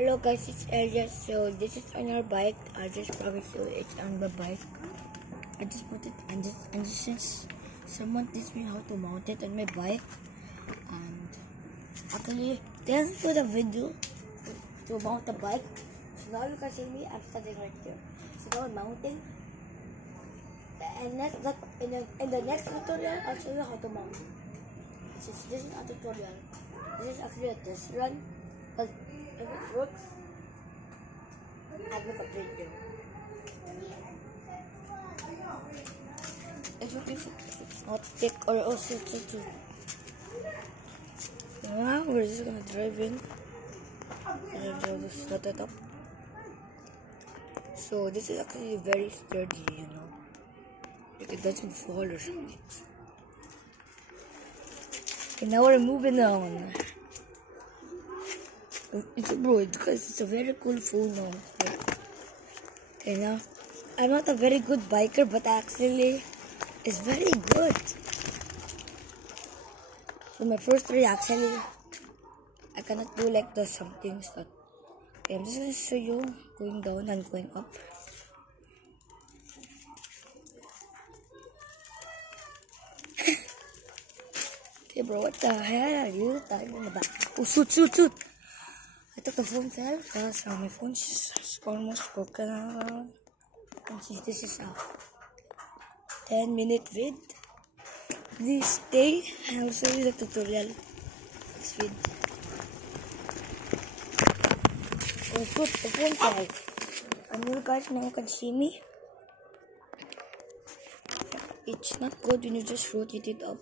Hello guys, it's Elias. So this is on our bike. I just promise you it's on the bike. I just put it and since someone teach me how to mount it on my bike, and actually thanks for the video to mount the bike. So now you can see me. I'm standing right here. So now I'm mounting. And in the next tutorial, I'll show you how to mount. Since this is a tutorial, this is actually a test run. But if it works, I'll make a video. It's okay if it's not thick or also too. Now we're just gonna drive in. And I'll just set it up. So this is actually very sturdy, you know. Like it doesn't fall or something. Okay, now we're moving on. It's a very cool phone now. Okay, now I'm not a very good biker, but actually it's very good. So my first try, actually I cannot do like the some things that. Okay, I'm just gonna show you going down and going up. Hey bro, what the hell are you talking in the back? Oh shoot! I thought the phone fell because my phone is almost broken. And since this is a 10-minute vid, please stay and I'll show you the tutorial next vid. Oh shoot, the phone fell. And you guys now can see me. It's not good when you just rotate it up.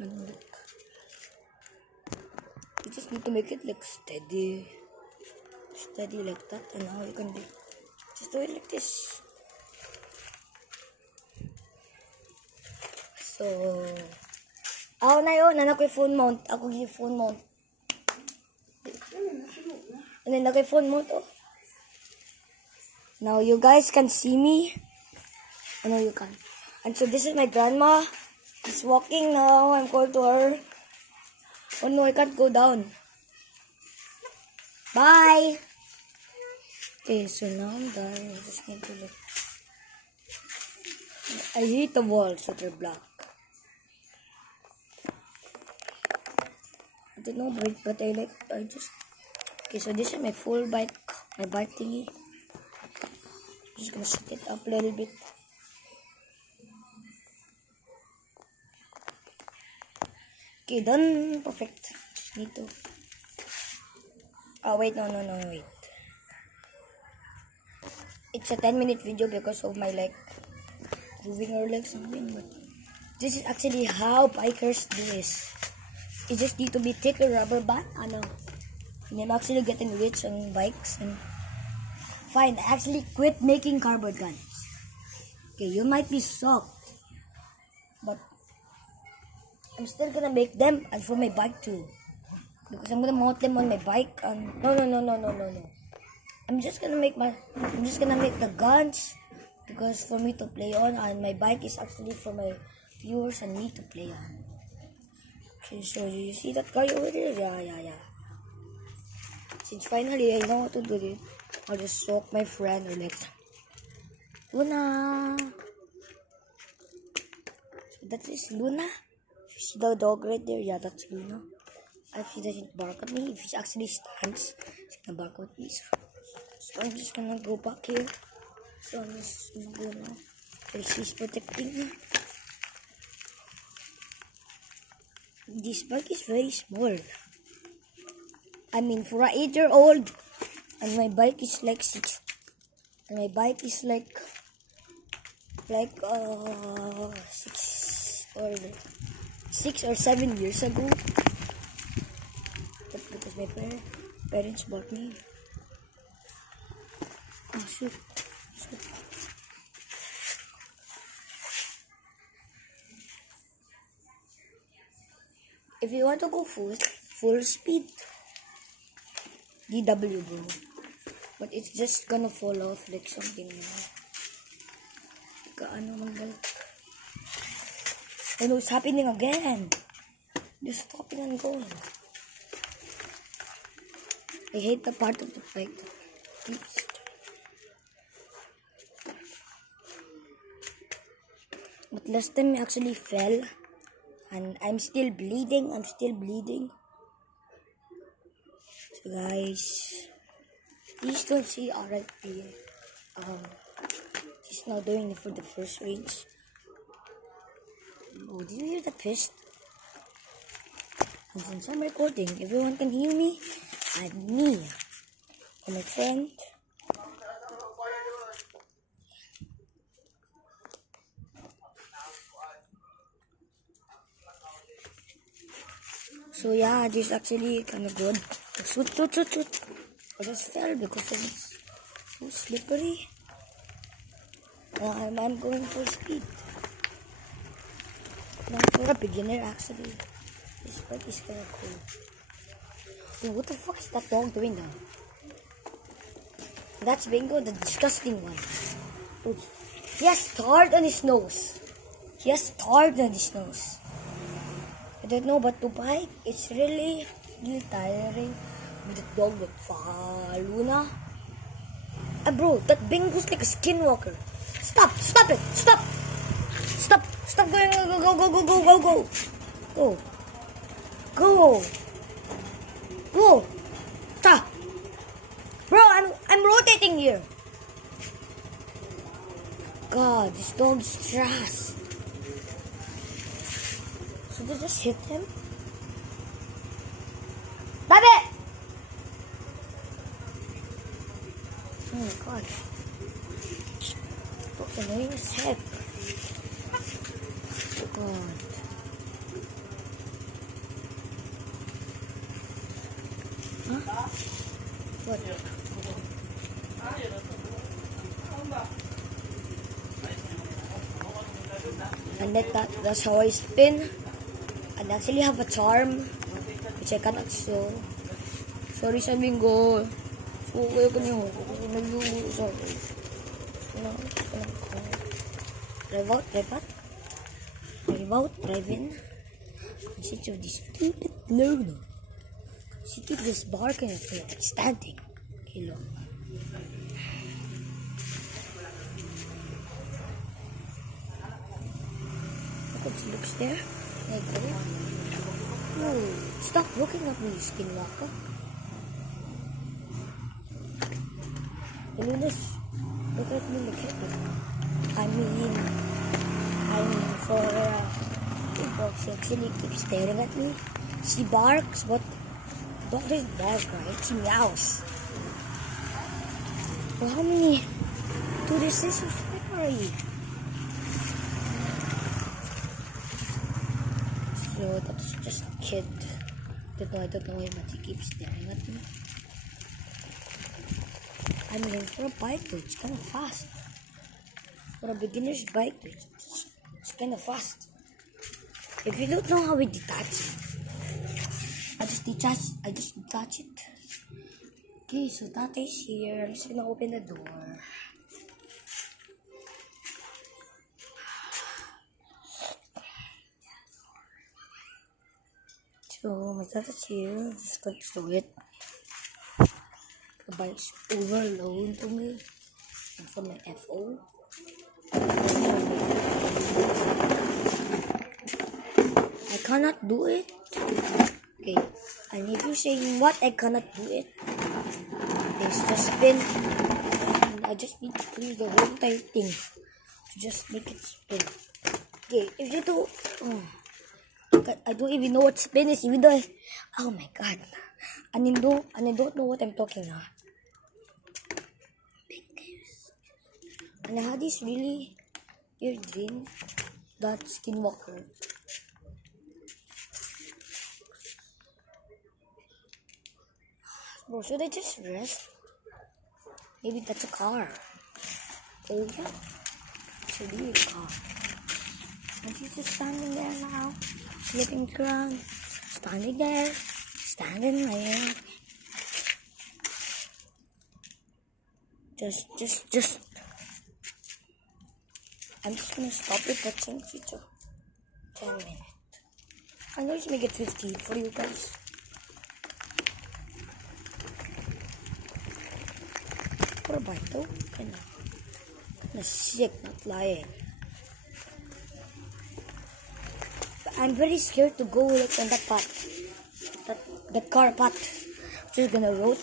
And look. You just need to make it like steady like that, and now you can just do it like this. So ako na yun, ko yung phone mount. Ako yung phone mount. And then naka phone mount, oh. Now you guys can see me. I know you can. And so this is my grandma. She's walking now. I'm going to her. Oh no, I can't go down. Bye! Okay, so now I'm done. I just need to look. I hate the walls that are black. I don't know, but I just. Okay, so this is my full bike, my bike thingy. I'm just gonna set it up a little bit. Okay, done. Perfect. Just need to. Oh, wait. No, wait. It's a 10-minute video because of my leg moving or like something. But this is actually how bikers do this. You just need to be thicker rubber band. And I'm actually getting rich on bikes. And fine, I actually quit making cardboard guns. Okay, you might be shocked. But I'm still gonna make them and for my bike too. Because I'm gonna mount them on my bike and no. I'm just gonna make the guns because for me to play on, and my bike is actually for my viewers and me to play on. Okay, so you see that guy over there? Yeah. Since finally I know how to do it, I'll just soak my friend or like Luna. So that is Luna. See the dog right there? Yeah, that's Luna. If she doesn't bark at me, if she actually stands, she's gonna bark at me. So I'm just gonna go back here. So I'm just gonna go now. So she's protecting me. This bike is very small. I mean, for an 8-year-old, and my bike is like 6. And my bike is like 6 or 7 years ago. But because my parents bought me. Oh shoot. If you want to go full speed, DW bro. But it's just gonna fall off like something. Oh no, it's happening again. Just stopping and going. I hate the part of the bike that keeps. But last time I actually fell. And I'm still bleeding. So guys, please don't see RIP. He's now doing it for the first range. Oh, did you hear the fist? And since I'm recording, everyone can hear me. And me. And my friend. So yeah, this is actually kind of good. Shoot. I just fell because it's so slippery. I'm going full speed. Now for a beginner, actually, this bike is kind of cool. Yo, what the fuck is that dog doing now? That's Bingo, the disgusting one. Dude, he has tar on his nose. I don't know, but to bike, it's really tiring with the dog with Luna. And bro, that Bingo's like a skinwalker. Stop going, go. Stop. Bro, I'm rotating here. God, this dog is trash. Should I just hit him? Stop it! Oh my god. Dog's annoying as heck. Oh god. Huh? What? And that's how I spin. I actually have a charm which I cannot show. Sorry sa Bingo. Sorry ko niyo. Sorry. Drive in. Instead of this stupid Luna. She keeps just barking at me, like standing. Okay, look. Look how she looks there. Like that. No, stop looking at me, skinwalker. Lunas, look at me like that. I mean, for people, she actually keeps staring at me. She barks, but dog doesn't bark, right? She meows. Well, how many? Dude, this is so slippery. So that's just a kid. I don't know him, but he keeps staring at me. I'm going for a bike, though. It's kind of fast. For a beginner's bike, though, it's kind of fast. If you don't know how we detach it, I just detach it. Okay, so Tata is here. I'm just gonna open the door. So my Tata's here. Just going to do it. The bike's overload to me. And for my FO. I cannot do it. Okay, and if you're saying what I cannot do it, it's just spin. And I just need to clear the whole entire thing to just make it spin. Okay, if you do, I don't even know what spin is. Even though, oh my god, and I don't know what I'm talking about. And I had this really weird dream that skinwalker. Bro, should I just rest? Maybe that's a car. Oh yeah, it's really a car. And she's just standing there now, looking around, standing there, standing there. Just. I'm just gonna stop it at 10 minutes. I'm going to make it 15 for you guys. for a bite though. Kinda sick, not lying. But I'm very scared to go like on that pot. That car pot. Just gonna roll.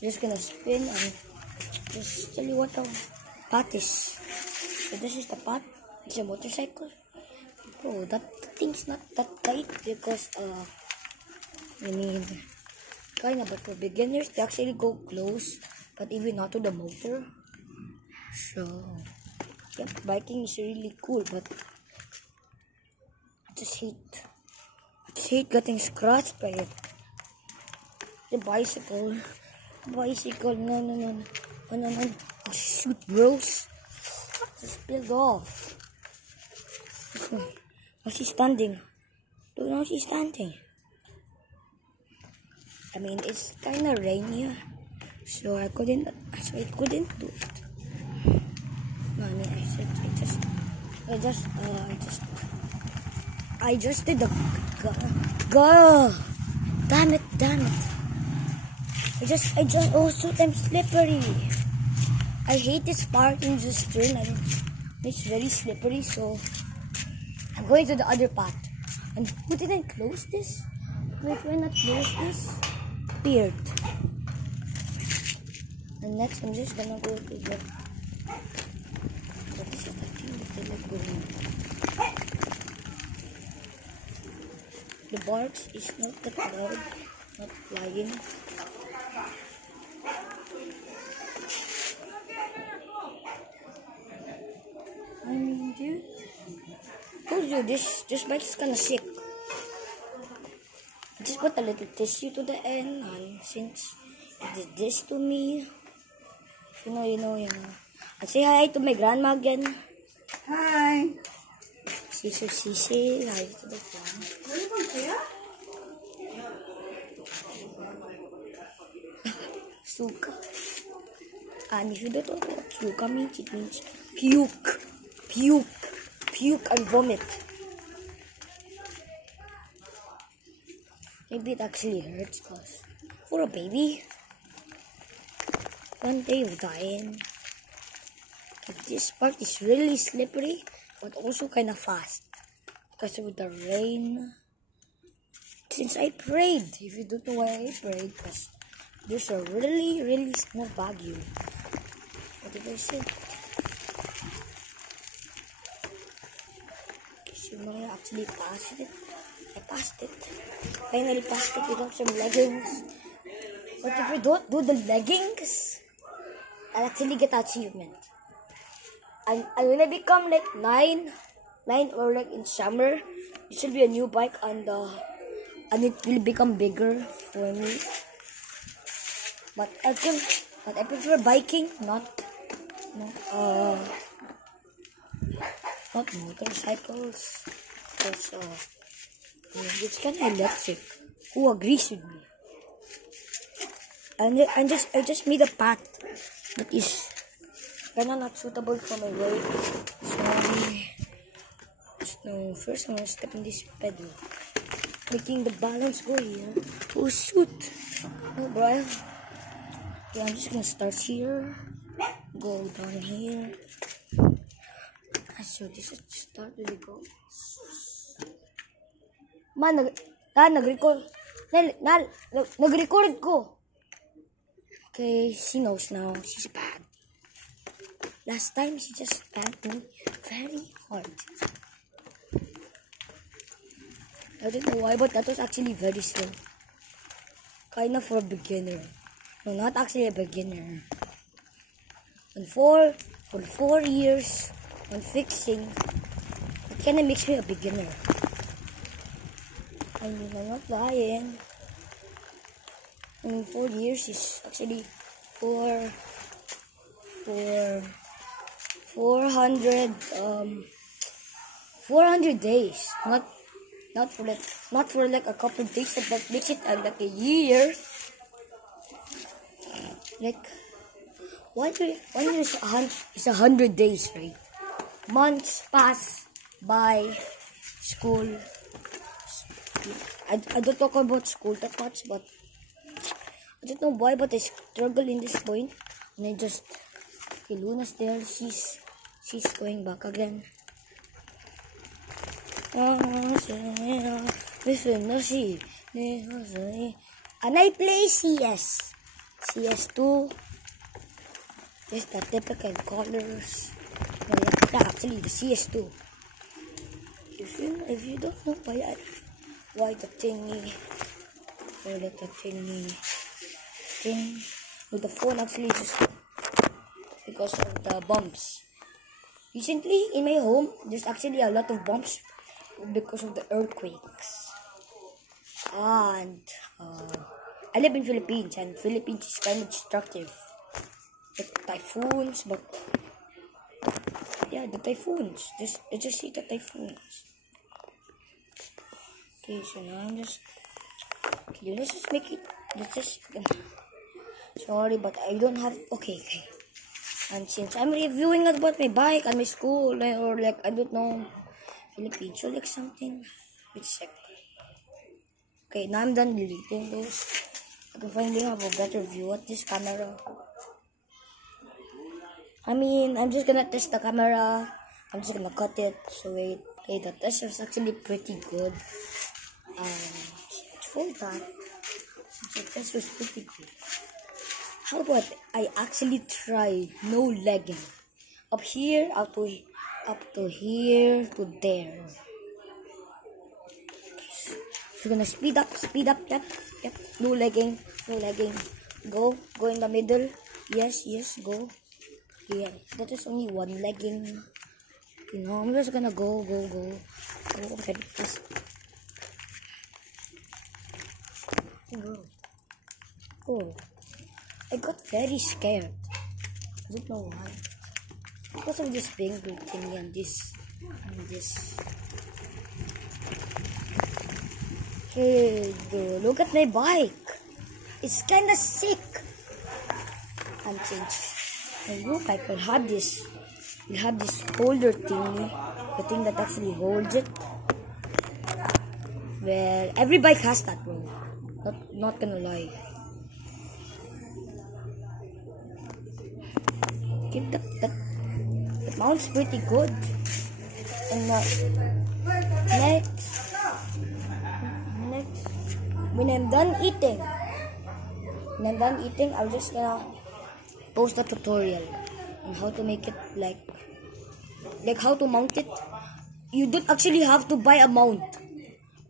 Just gonna spin and just tell you what the pot is. So this is the pot. It's a motorcycle. Bro, that thing's not that tight because I mean kinda, but for beginners they actually go close, but even not to the motor. So yep, biking is really cool, but I just hate getting scratched by it. The bicycle, no. Oh shoot, bros, just spilled off. Now she's standing. Look, now she's standing. I mean, it's kind of rainy, so I couldn't do it. No, I mean, I just did the go. Damn it. Oh shoot, I'm slippery. I hate this part in this turn. I mean, it's very slippery, so I'm going to the other part. And who didn't close this? Wait, why not close this? Weird. And next, I'm just gonna go to the. What is it? I think they like going. The barks is not that loud, not flying. I mean, dude, told you this bike is kinda sick. I just put a little tissue to the end, and since it did this to me, you know. I say hi to my grandma again. Hi. Sisi, hi to the farm. Suka. And if you don't know what suka means, it means puke and vomit. Maybe it actually hurts, cause for a baby, one day of dying. But this part is really slippery, but also kind of fast because of the rain. Since I prayed, if you don't know why I prayed, because there's a really small Baguio. What did I say? You know, I actually passed it. I passed it. Finally passed it without some leggings. But if you don't do the leggings, I'll actually get achievement. And when I become like 9 or like in summer, this will be a new bike and it will become bigger for me. But I prefer biking, not motorcycles, because it's kind of electric. Who agrees with me? And I just made a path that is kind of not suitable for my weight. So first I'm gonna step in this pedal, making the balance go here. Oh shoot! No, bro. Yeah, I'm just gonna start here, go down here. So this is start with the go. Man, nag-record. Nag-record ko. Okay, she knows now. She's bad. Last time she just spanked me very hard. I don't know why, but that was actually very slow. Kind of for a beginner. No, not actually a beginner. And for 4 years on fixing, it kind of makes me a beginner. I mean, I'm not lying. I mean, 4 years is actually 400 days. Not for like a couple of days, but that makes it like a year. Like 1 year is 100 days, right? Months pass by school. I don't talk about school that much, but I don't know why, but I struggle in this point. And I just, okay, Luna's there. She's going back again. And I play CS. CS2. Just the typical colors. No, yeah, actually the CS2. If you don't know why the thingy or like the thing with the phone actually just because of the bumps. Recently in my home there's actually a lot of bumps because of the earthquakes. And I live in Philippines, and Philippines is kind of destructive. The typhoons, but yeah, the typhoons. I just see the typhoons. Okay, so now I'm just okay. Let's just make it. Let's just. Sorry, but I don't have. Okay. And since I'm reviewing about my bike and my school, or like I don't know, Philippines, so like something. Wait a sec. Okay, now I'm done deleting those. I can finally have a better view at this camera. I mean, I'm just gonna test the camera. I'm just gonna cut it. So wait, okay, the test was actually pretty good. For that, the test was pretty good. How about I actually try no legging? Up here, up to here, to there. So gonna speed up, yep, no legging, go in the middle, yes, go, yeah, that is only one legging, you know, I'm just gonna go very fast, go, I got very scared, I don't know why, because of this penguin thingy and this, Hey, dude, look at my bike. It's kinda sick. And since my new bike will have this holder thingy, the thing that actually holds it. Well, every bike has that, bro. Not gonna lie. That mounts pretty good. And next, when I'm done eating, I'm just gonna post a tutorial on how to make it like how to mount it. You don't actually have to buy a mount.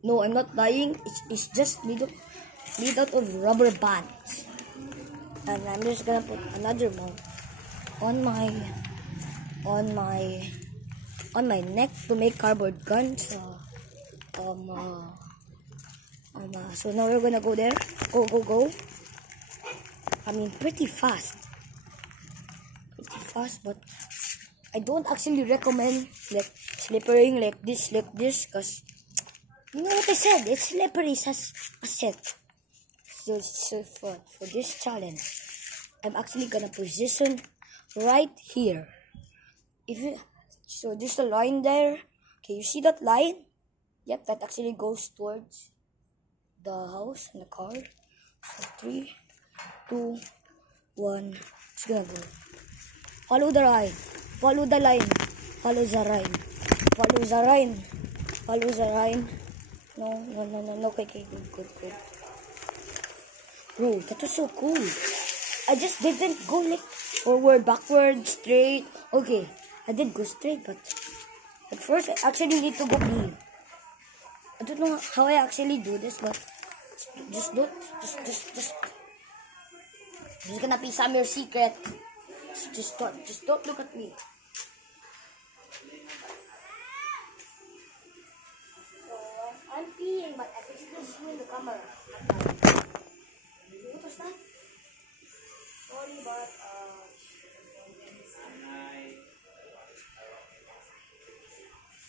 No, I'm not buying. It's just made out of rubber bands, and I'm just gonna put another mount on my neck to make cardboard guns. So now we're gonna go there. Go. I mean, pretty fast, but I don't actually recommend like slippering like this, cause you know what I said. It's slippery as I said. So for this challenge, I'm actually gonna position right here. So there's a line there. Okay, you see that line? Yep, that actually goes towards the house and the car. So 3, 2, 1. It's gonna go. Follow the line. Follow the line. No. Okay, good. Bro, that was so cool. I just didn't go like forward, backward, straight. Okay, I did go straight, but at first I actually need to go B. I don't know how I actually do this, but just gonna be some your secret. Just don't look at me. So I'm peeing, but I can still see you in the camera. What was that? Sorry, but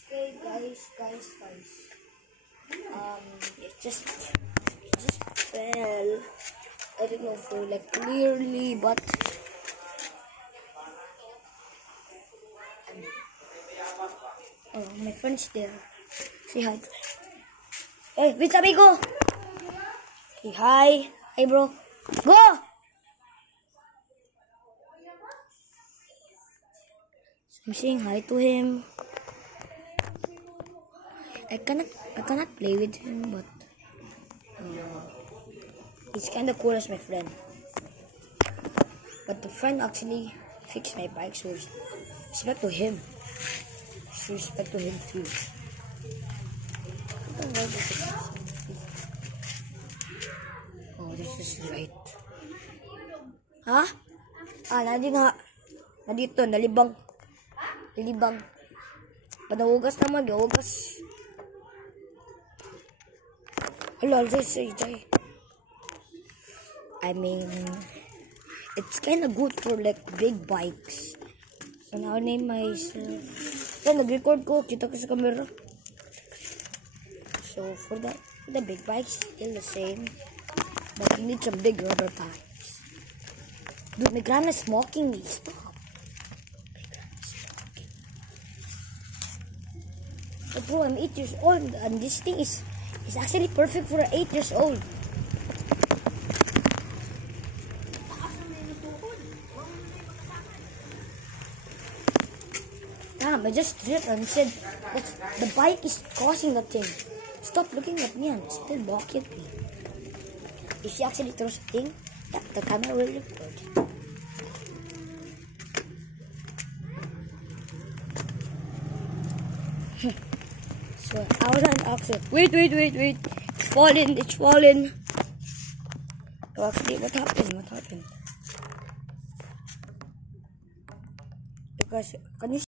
okay, guys. It just fell. I don't know for like clearly, but oh, my friend's there. Say hi. Hey, wait, amigo. Okay, hi, bro. Go. I'm saying hi to him. I cannot play with him, but he's kinda cool as my friend. But the friend actually fixed my bike, so respect to him. So respect to him too. Oh, this is right. Ha? Nandito nga. Nandito, nalibang. Nalibang. Panahugas naman, gahugas. Hello, say. I mean, it's kind of good for like big bikes. And I'll name myself. Then nag-record ko, kita ko sa camera. So for the big bikes, still the same. But you need some big rubber bikes. Dude, my grandma's smoking me. Stop. My grandma's smoking. But bro, I'm 8 years old, and this thing is actually perfect for 8 years old. Damn, I just tripped and said that the bike is causing the thing. Stop looking at me and still walk at me. If she actually throws a thing, the camera will record. So I was on accident. Wait. It's falling. Oh, actually, what happened? Because, can you